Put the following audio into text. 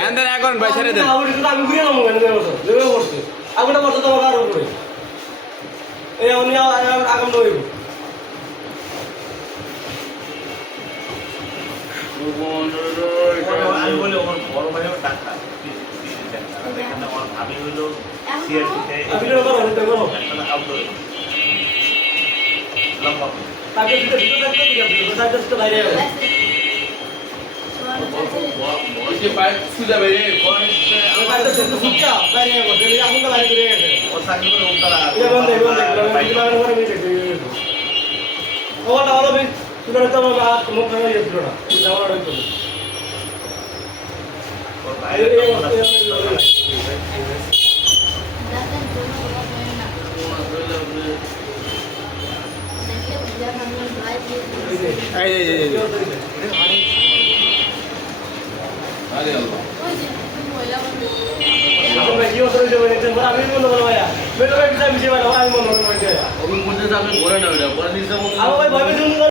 and এখন ভাই ছেড়ে দেন আমি ঘুরে নামো কেন দেবে করতে আগুনটা করতে তোমার আর উপরে এই আমি আগাম নইব আমি বলে ওর বড় ভাইও টাকা এখানে আমার ভাবি হইলো সিআরপিতে আমি তো বলো লম্বা তাকে দিতে থাকতে দিতে তাকে বাইরে যাবে ওকে পাইপ সুজা বাইরে আমি বাইরে থেকে ফুটটা বাইরে যাবো তাহলে আগুনটা বাইরে করে গেছে ও সাইকেল করে উত্তরা এটা বন্ধ বাইরে করে মিটে ওটা হলো ভাই তুই তো আমার বাপ মুখ ভাঙা গেছিল না যাওয়ার হইতো ওর এই বাইরে এই আরে আল্লাহ আমি মনে করো ভাইয়া বেরোবে বিষয় ভাই আমি মনে করো ওই মধ্যে আমি ঘরে না ওইটা পরে নিশ্চয় আমার ভাই ভাবে